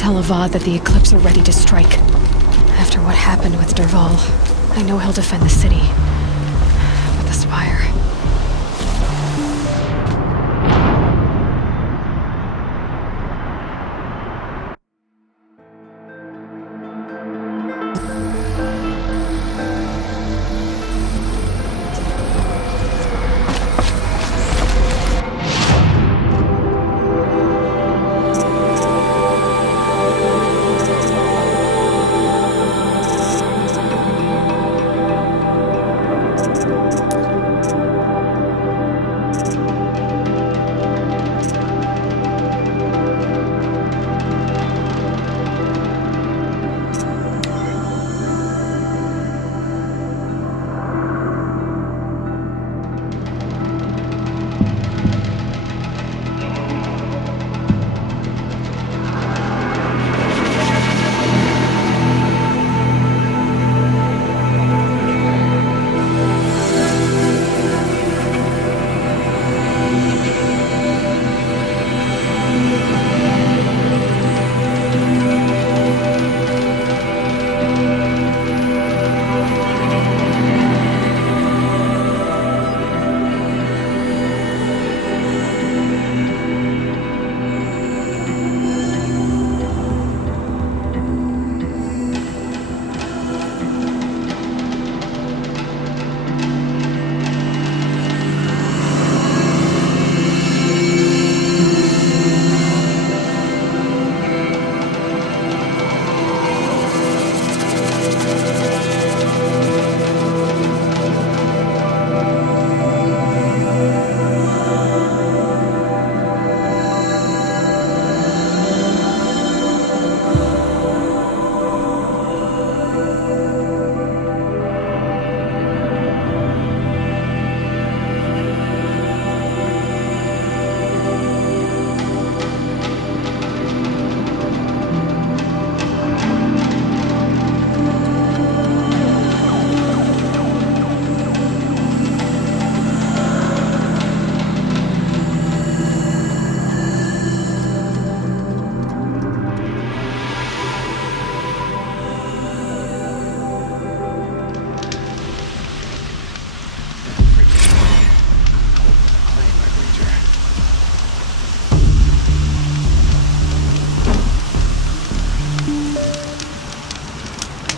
tell Avad that the Eclipse are ready to strike. After what happened with Derval, I know he'll defend the city. But the Spire...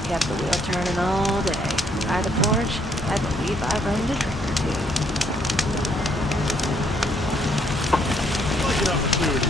Kept the wheel turning all day. By the forge, I believe I've earned a drink or two. Like an opportunity.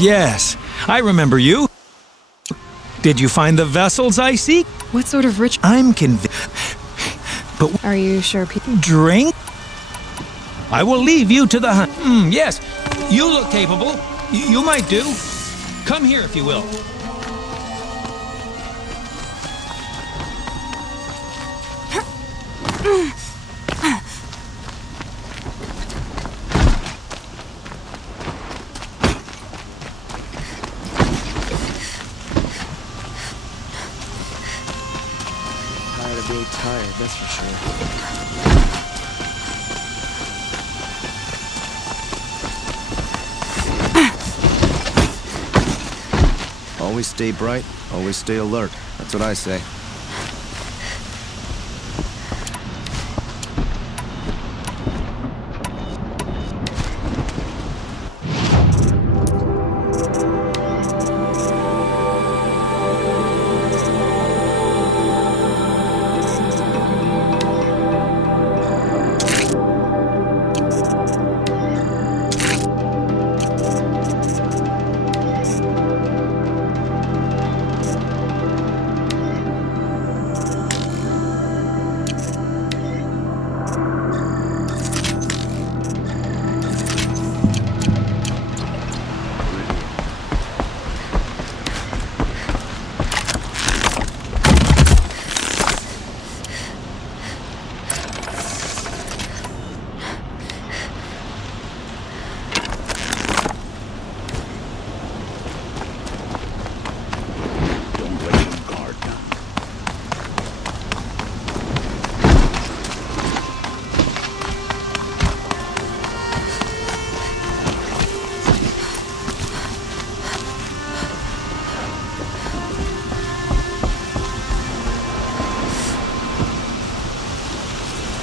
Yes. I remember you. Did you find the vessels I seek? What sort of rich... I'm convinced. But Are you sure people... drink? I will leave you to the hunt. Yes. You look capable. You might do. Come here if you will. Tired of being tired, that's for sure. Always stay bright, always stay alert. That's what I say.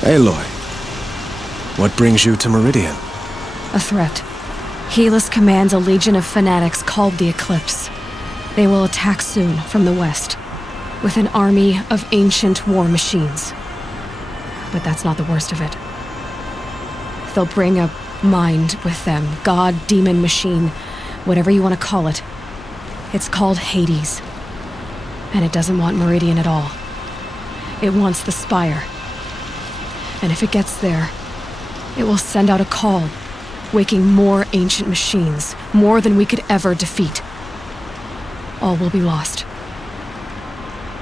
Aloy, what brings you to Meridian? A threat. Helis commands a legion of fanatics called the Eclipse. They will attack soon from the west, with an army of ancient war machines. But that's not the worst of it. They'll bring a mind with them, god, demon, machine, whatever you want to call it. It's called Hades. And it doesn't want Meridian at all. It wants the Spire. And if it gets there, it will send out a call, waking more ancient machines, more than we could ever defeat. All will be lost.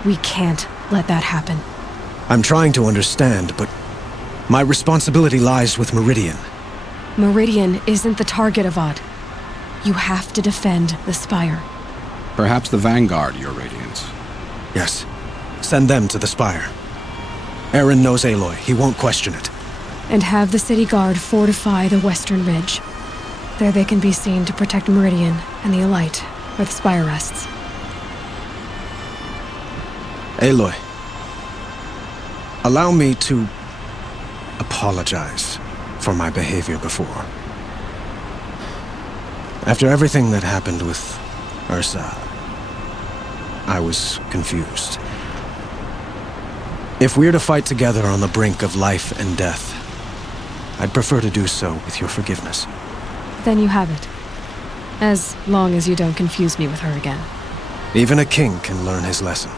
We can't let that happen. I'm trying to understand, but my responsibility lies with Meridian. Meridian isn't the target, Avad. You have to defend the Spire. Perhaps the Vanguard, Your Radiance. Yes, send them to the Spire. Aaron knows Aloy. He won't question it. And have the city guard fortify the western ridge. There they can be seen to protect Meridian and the Elite, where the Spire rests. Aloy, allow me to apologize for my behavior before. After everything that happened with Ursa, I was confused. If we're to fight together on the brink of life and death, I'd prefer to do so with your forgiveness. Then you have it. As long as you don't confuse me with her again. Even a king can learn his lesson.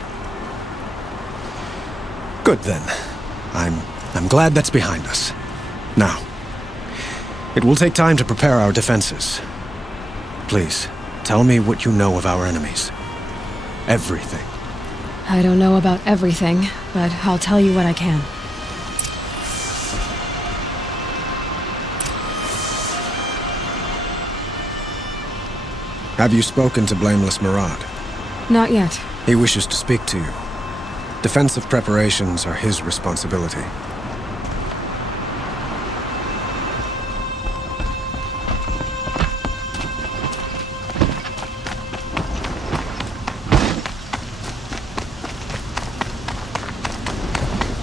Good then. I'm glad that's behind us. Now, it will take time to prepare our defenses. Please, tell me what you know of our enemies. Everything. I don't know about everything, but I'll tell you what I can. Have you spoken to Blameless Murad? Not yet. He wishes to speak to you. Defensive preparations are his responsibility.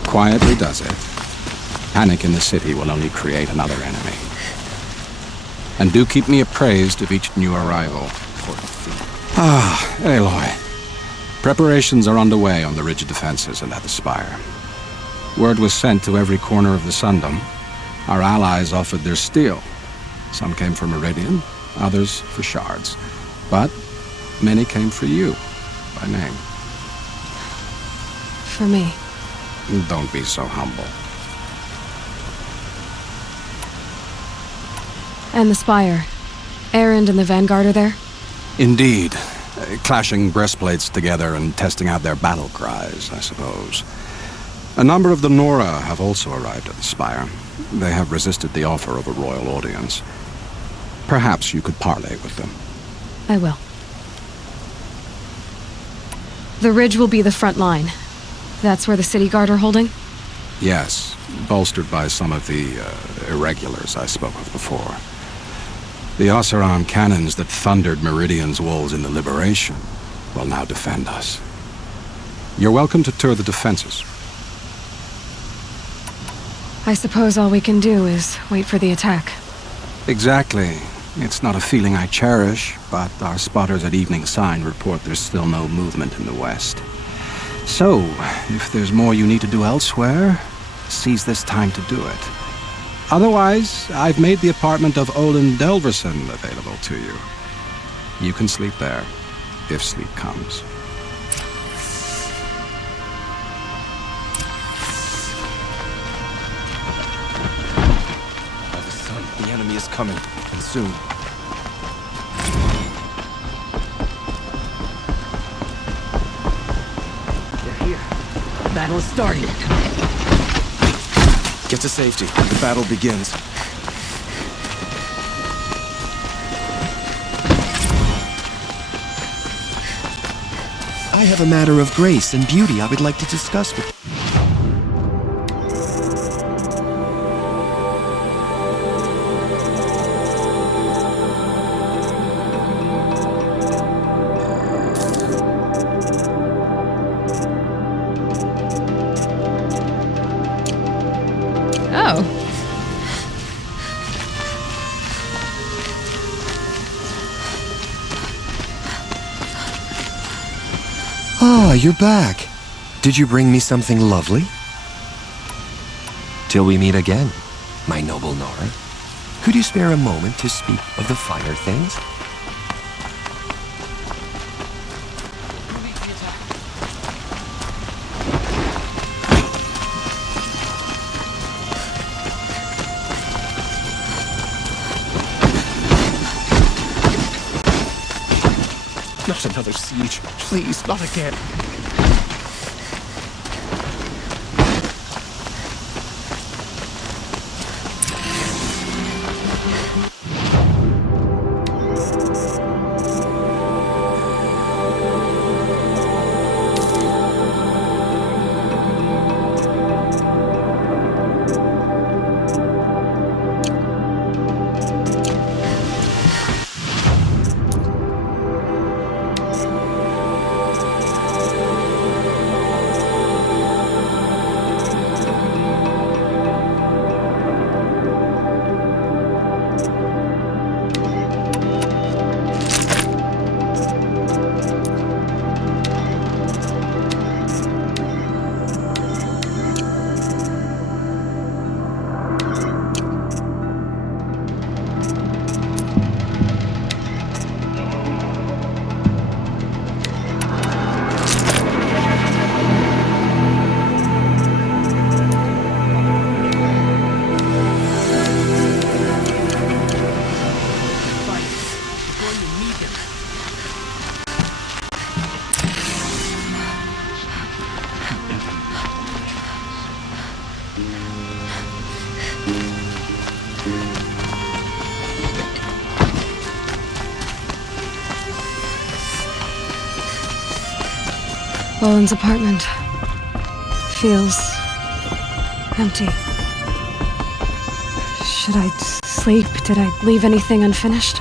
Quietly does it. Panic in the city will only create another enemy. And do keep me appraised of each new arrival. Aloy. Preparations are underway on the ridge defenses and at the Spire. Word was sent to every corner of the Sundom. Our allies offered their steel. Some came for Meridian, others for shards. But many came for you, by name. For me. Don't be so humble. And the Spire. Erend and the Vanguard are there? Indeed. Clashing breastplates together and testing out their battle cries, I suppose. A number of the Nora have also arrived at the Spire. They have resisted the offer of a royal audience. Perhaps you could parley with them. I will. The ridge will be the front line. That's where the city guard are holding? Yes, bolstered by some of the irregulars I spoke of before. The Oseram cannons that thundered Meridian's walls in the Liberation will now defend us. You're welcome to tour the defenses. I suppose all we can do is wait for the attack. Exactly. It's not a feeling I cherish, but our spotters at Evening Sign report there's still no movement in the west. So, if there's more you need to do elsewhere, seize this time to do it. Otherwise, I've made the apartment of Olin Delverson available to you. You can sleep there, if sleep comes. By the sun, the enemy is coming, and soon. They're here. The battle is starting. Get to safety. The battle begins. I have a matter of grace and beauty I would like to discuss with you. Oh. Ah, you're back. Did you bring me something lovely? Till we meet again, my noble Nora. Could you spare a moment to speak of the finer things? Not another siege. Please, not again. Olin's apartment feels empty. Should I sleep? Did I leave anything unfinished?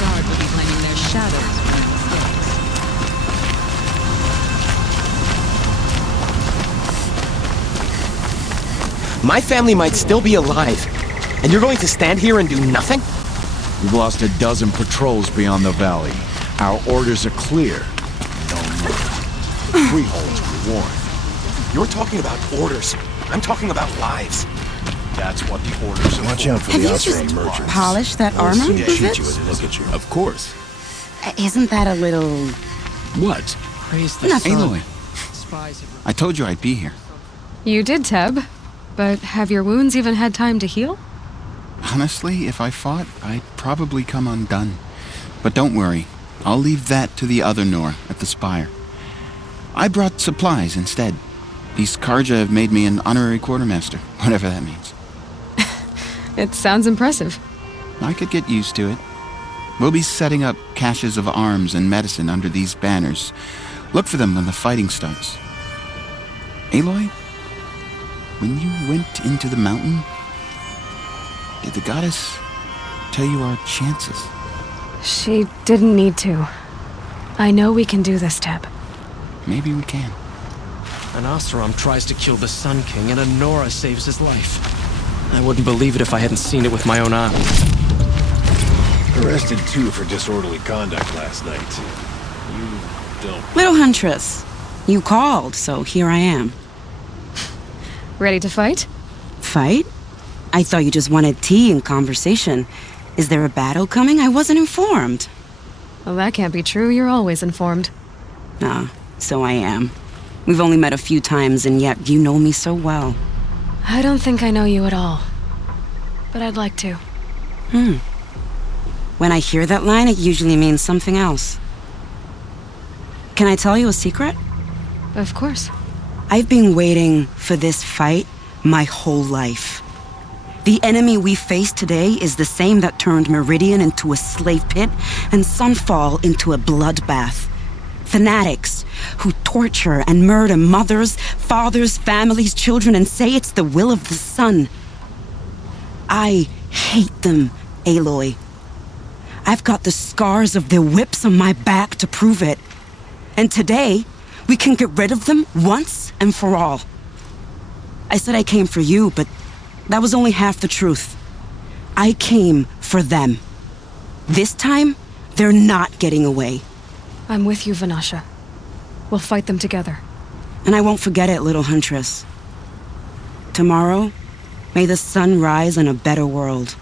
Guard will be claiming their shadows My family might still be alive. And you're going to stand here and do nothing? We've lost a dozen patrols beyond the valley. Our orders are clear. No more. Freeholders be warned. You're talking about orders. I'm talking about lives. That's what the orders are. Watch out for Have the you Osram just merchants. polished that armor? Yeah, shoot Vivitz? you as look at you. Of course. Isn't that a little... What? Praise the Nothing. sun. Aloy, Spies have... I told you I'd be here. You did, Teb. But have your wounds even had time to heal? Honestly, if I fought, I'd probably come undone. But don't worry, I'll leave that to the other Nor at the Spire. I brought supplies instead. These Karja have made me an honorary quartermaster, whatever that means. It sounds impressive. I could get used to it. We'll be setting up caches of arms and medicine under these banners. Look for them when the fighting starts. Aloy, when you went into the mountain, did the goddess tell you our chances? She didn't need to. I know we can do this, Teb. Maybe we can. An Oseram tries to kill the Sun King, and a Nora saves his life. I wouldn't believe it if I hadn't seen it with my own eyes. Arrested 2 for disorderly conduct last night. You don't... Little Huntress, you called, so here I am. Ready to fight? Fight? I thought you just wanted tea and conversation. Is there a battle coming? I wasn't informed. Well, that can't be true. You're always informed. Ah, so I am. We've only met a few times, and yet you know me so well. I don't think I know you at all. But I'd like to. When I hear that line, it usually means something else. Can I tell you a secret? Of course. I've been waiting for this fight my whole life. The enemy we face today is the same that turned Meridian into a slave pit and Sunfall into a bloodbath. Fanatics who torture and murder mothers, fathers, families, children, and say it's the will of the sun. I hate them, Aloy. I've got the scars of their whips on my back to prove it. And today, we can get rid of them once and for all. I said I came for you, but that was only half the truth. I came for them. This time, they're not getting away. I'm with you, Vanasha. We'll fight them together. And I won't forget it, little Huntress. Tomorrow, may the sun rise in a better world.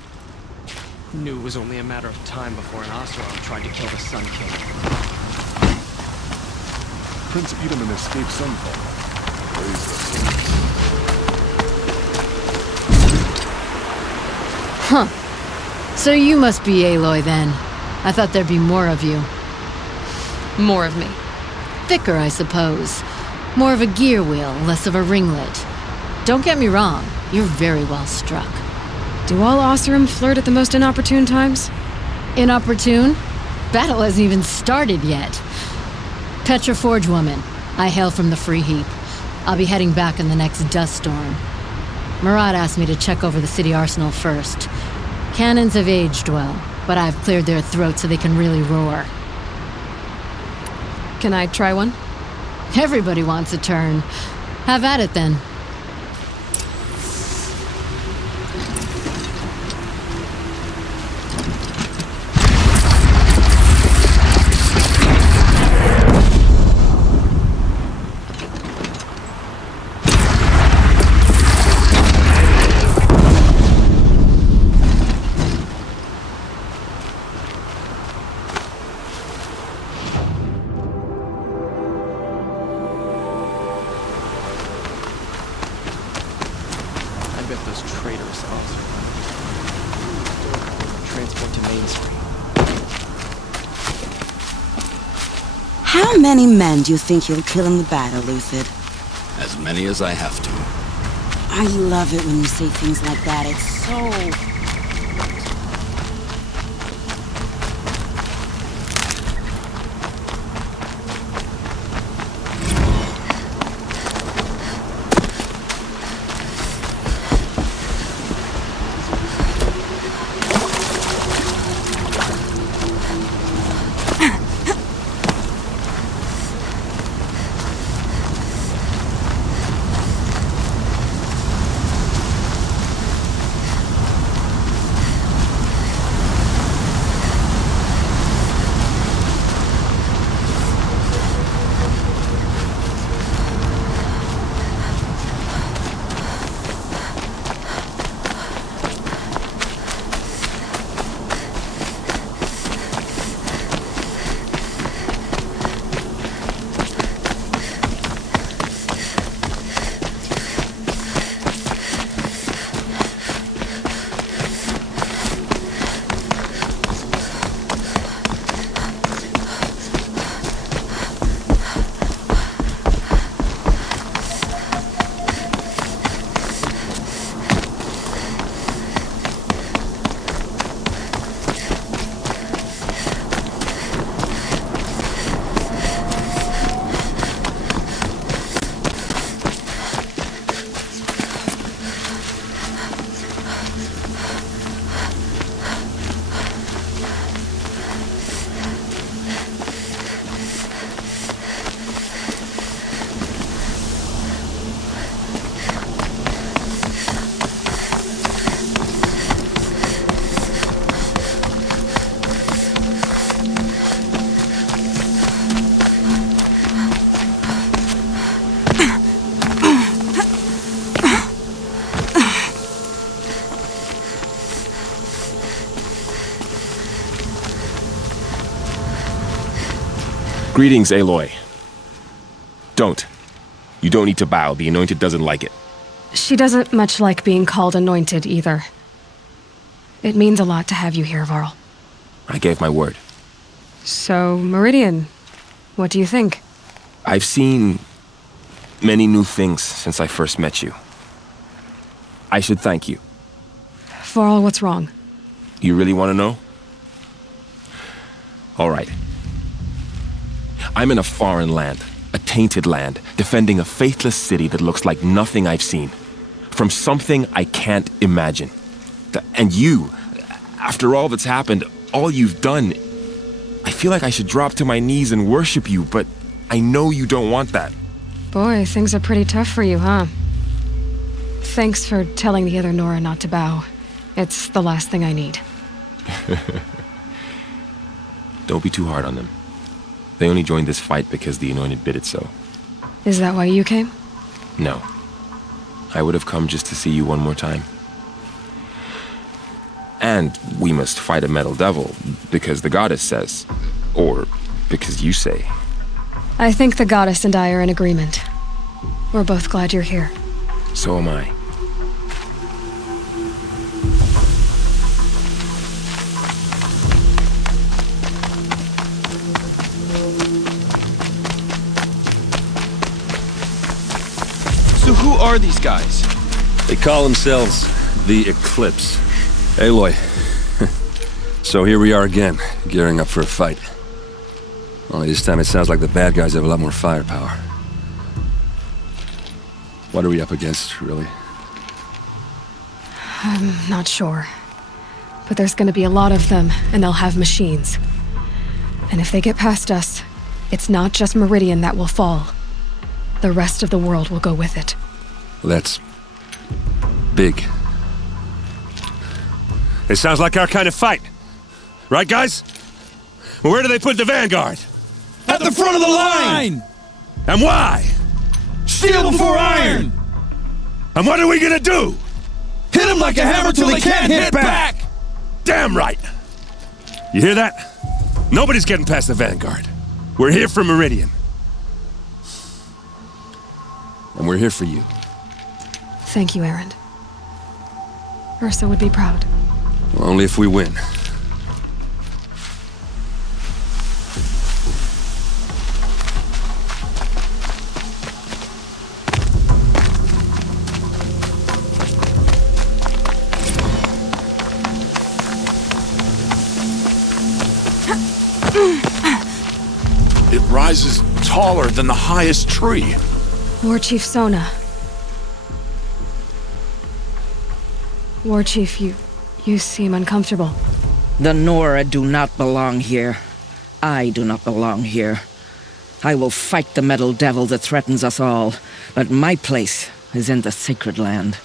Knew it was only a matter of time before an Oseram tried to kill the Sun King. Prince Edelman escaped Sunfall. Praise the sun. Huh. So you must be Aloy then. I thought there'd be more of you. More of me. Thicker, I suppose. More of a gear wheel, less of a ringlet. Don't get me wrong, you're very well struck. Do all Oseram flirt at the most inopportune times? Inopportune? Battle hasn't even started yet. Petra Forge woman. I hail from the Free Heap. I'll be heading back in the next dust storm. Murad asked me to check over the city arsenal first. Cannons have aged well, but I've cleared their throats so they can really roar. Can I try one? Everybody wants a turn. Have at it then. I bet those traitorous Oseram transport to Main Street. How many men do you think you'll kill in the battle, Lucid? As many as I have to. I love it when you say things like that. It's so... Greetings, Aloy. Don't. You don't need to bow. The Anointed doesn't like it. She doesn't much like being called anointed either. It means a lot to have you here, Varl. I gave my word. So, Meridian, what do you think? I've seen many new things since I first met you. I should thank you. Varl, what's wrong? You really want to know? All right. I'm in a foreign land, a tainted land, defending a faithless city that looks like nothing I've seen. From something I can't imagine. And you, after all that's happened, all you've done, I feel like I should drop to my knees and worship you, but I know you don't want that. Boy, things are pretty tough for you, huh? Thanks for telling the other Nora not to bow. It's the last thing I need. Don't be too hard on them. They only joined this fight because the Anointed bid it so. Is that why you came? No. I would have come just to see you one more time. And we must fight a metal devil, because the goddess says. Or because you say. I think the goddess and I are in agreement. We're both glad you're here. So am I. So who are these guys? They call themselves the Eclipse. Aloy. So here we are again, gearing up for a fight. Only this time it sounds like the bad guys have a lot more firepower. What are we up against, really? I'm not sure. But there's gonna be a lot of them, and they'll have machines. And if they get past us, it's not just Meridian that will fall. The rest of the world will go with it. That's big. It sounds like our kind of fight. Right, guys? Where do they put the Vanguard? At the front of the line! And why? Steel before iron! And what are we gonna do? Hit them like a hammer till they can't hit back! Damn right! You hear that? Nobody's getting past the Vanguard. We're here for Meridian. And we're here for you. Thank you, Erend. Ursa would be proud. Only if we win. It rises taller than the highest tree. War Chief Sona. War Chief, you seem uncomfortable. The Nora do not belong here. I do not belong here. I will fight the metal devil that threatens us all, but my place is in the sacred land.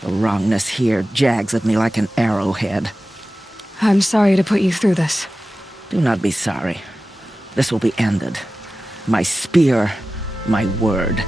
The wrongness here jags at me like an arrowhead. I'm sorry to put you through this. Do not be sorry. This will be ended. My spear, my word.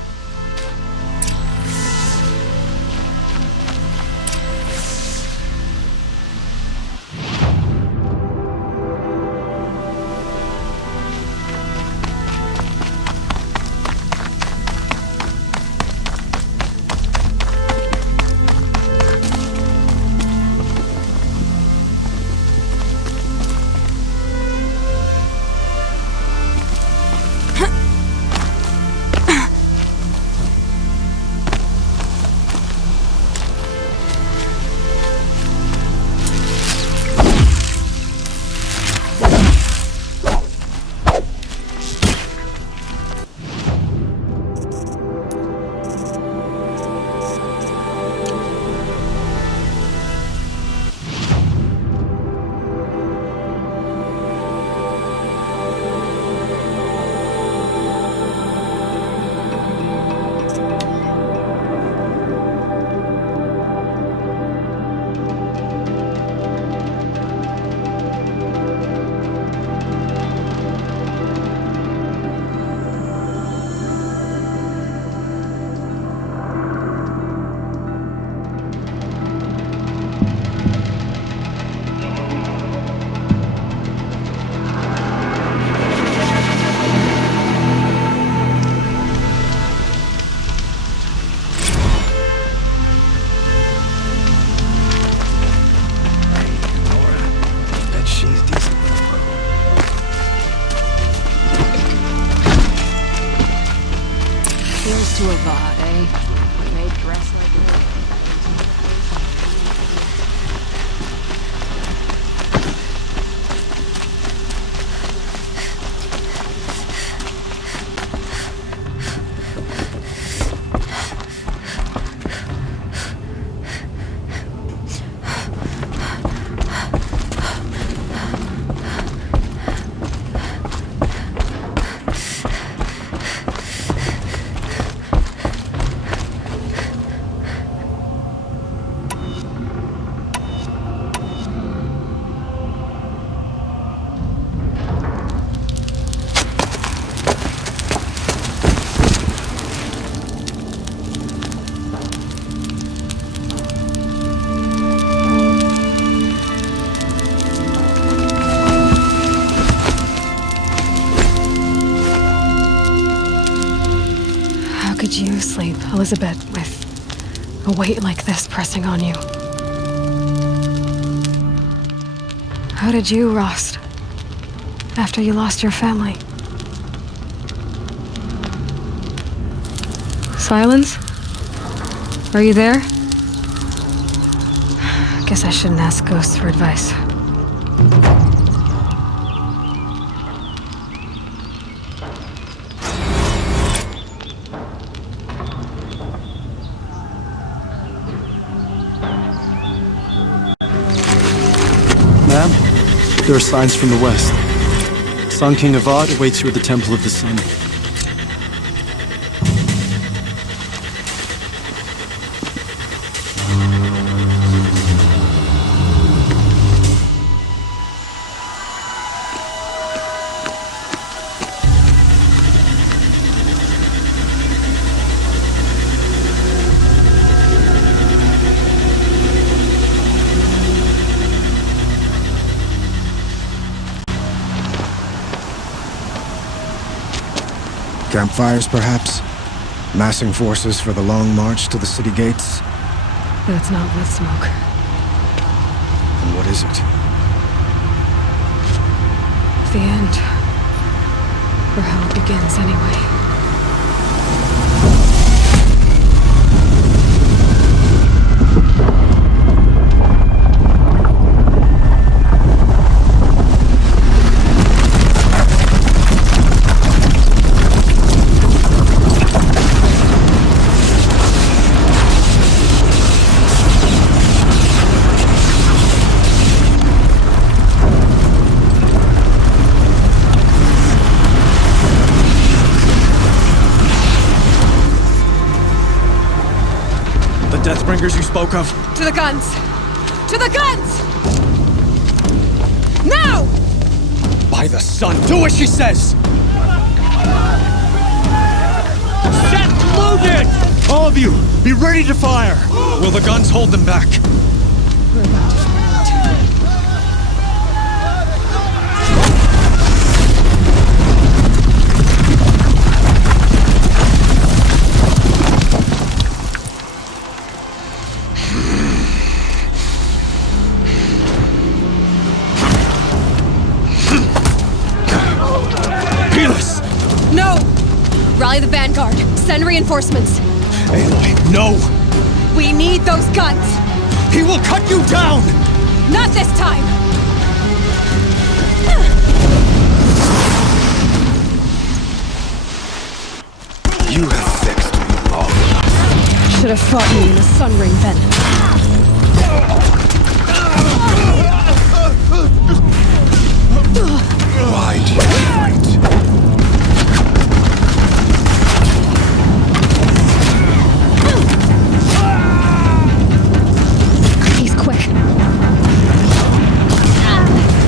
Here's to Avad, eh? Made dress like me. How could you sleep, Elizabeth, with a weight like this pressing on you? How did you rust after you lost your family? Silence? Are you there? Guess I shouldn't ask ghosts for advice. Ma'am, there are signs from the west. Sun King Avad awaits you at the Temple of the Sun. Campfires, perhaps? Massing forces for the long march to the city gates? That's not with smoke. And what is it? The end. Or how it begins, anyway. Deathbringers you spoke of? To the guns! To the guns! Now! By the sun, do as she says! Set loaded! All of you, be ready to fire! Will the guns hold them back? We're about to find out. No! Rally the vanguard. Send reinforcements. Aloy, no! We need those guns! He will cut you down! Not this time! You have vexed me long. Should have fought me in the Sun Ring then. Why do you fight? He's quick.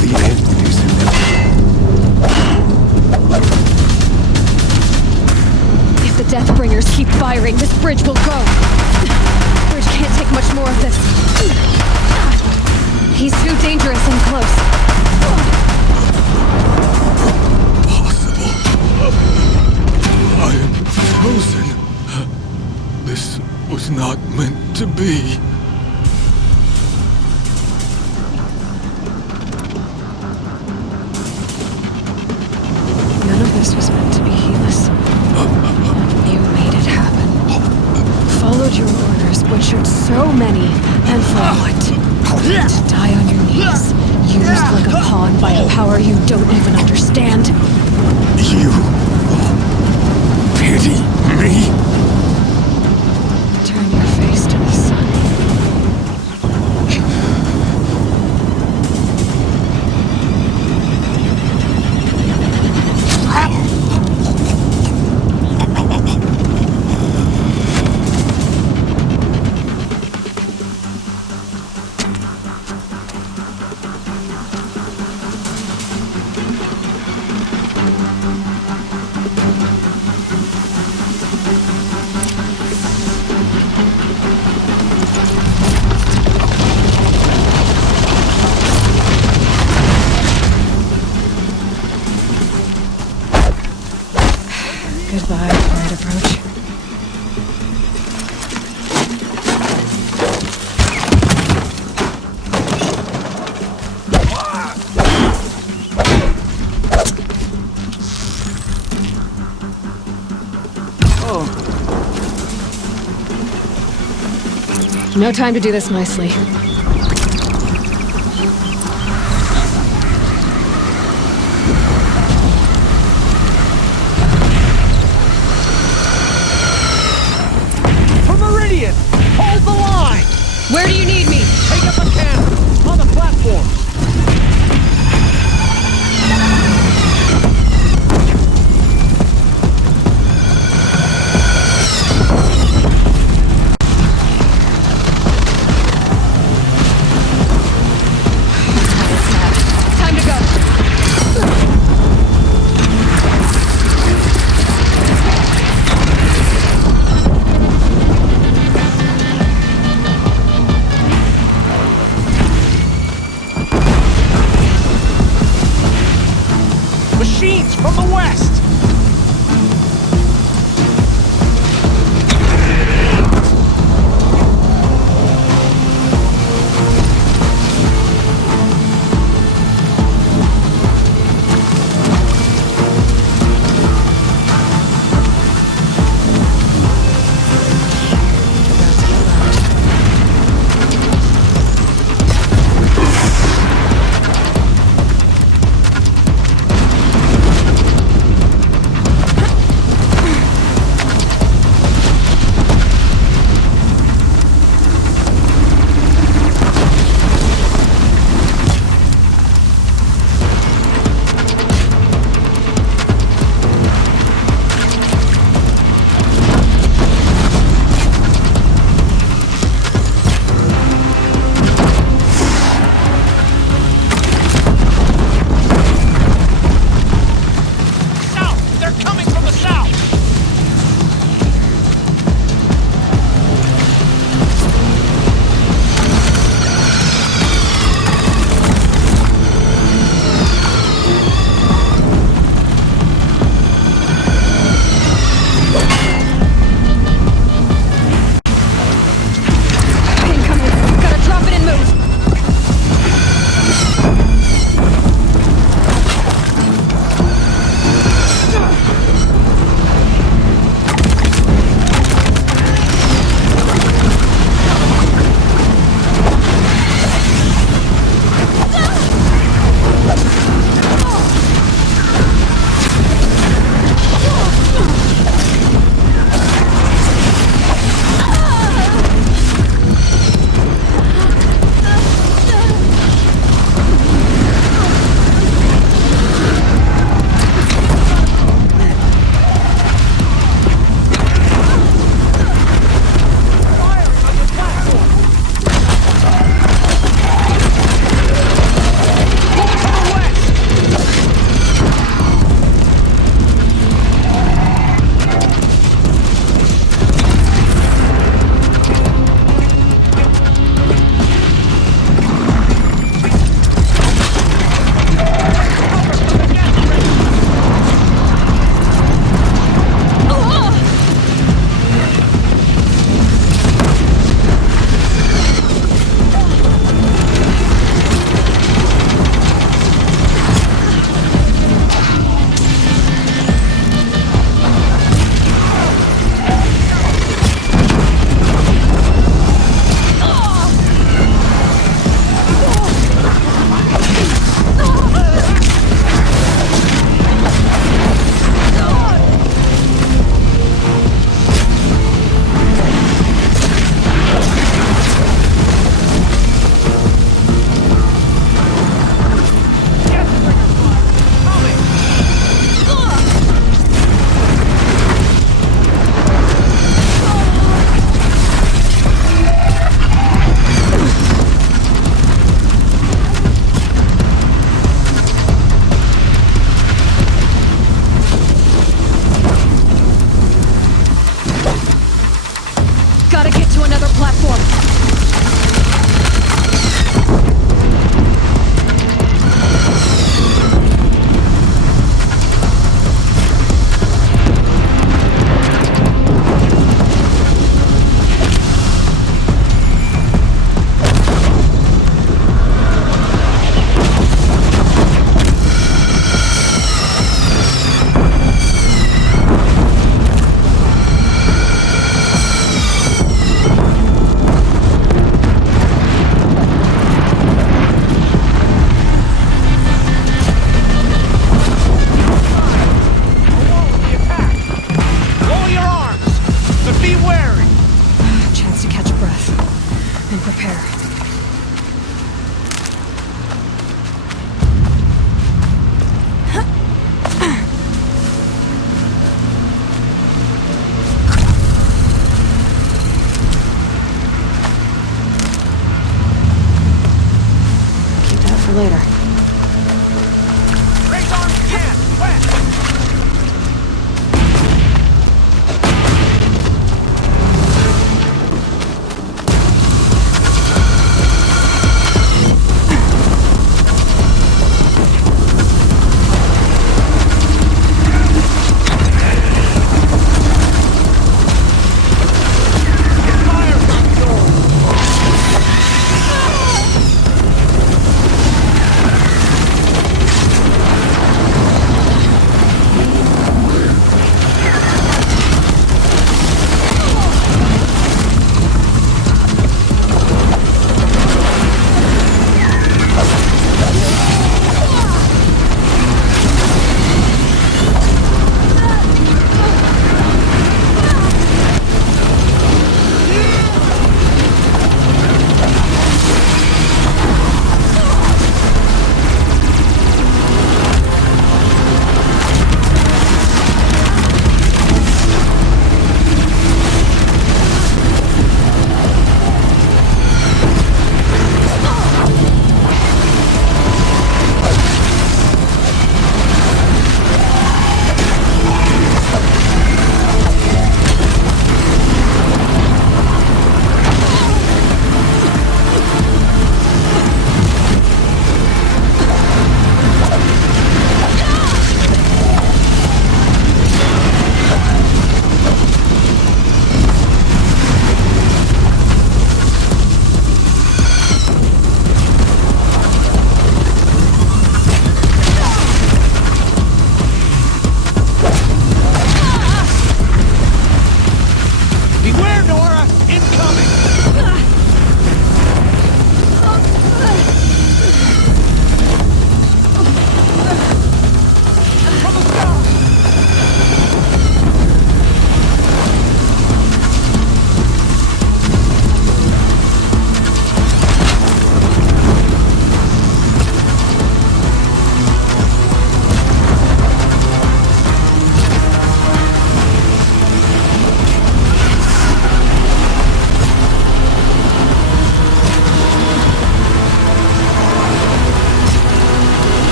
The end is inevitable. If the Deathbringers keep firing, this bridge will go. Bridge can't take much more of this. He's too dangerous and close. I am chosen. This was not meant to be. None of this was meant to be, Helis. You made it your orders, butchered so many, and for what? To die on your knees, used like a pawn by a power you don't even understand. You pity me? Turn your face to the sun. Goodbye, quiet approach. No time to do this nicely. Hold the line! Where do you need me? Take up a cannon! On the platform!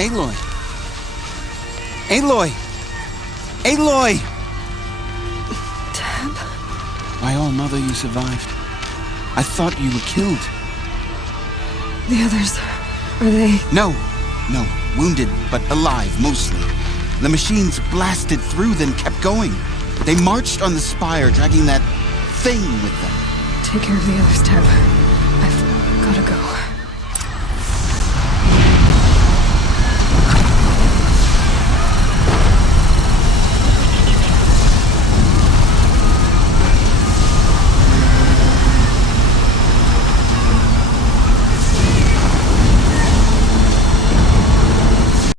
Aloy! Aloy! Aloy! Dad? My own mother, you survived. I thought you were killed. The others, are they... No. Wounded, but alive, mostly. The machines blasted through, then kept going. They marched on the spire, dragging that thing with them. Take care of the others, Tab. I've gotta go.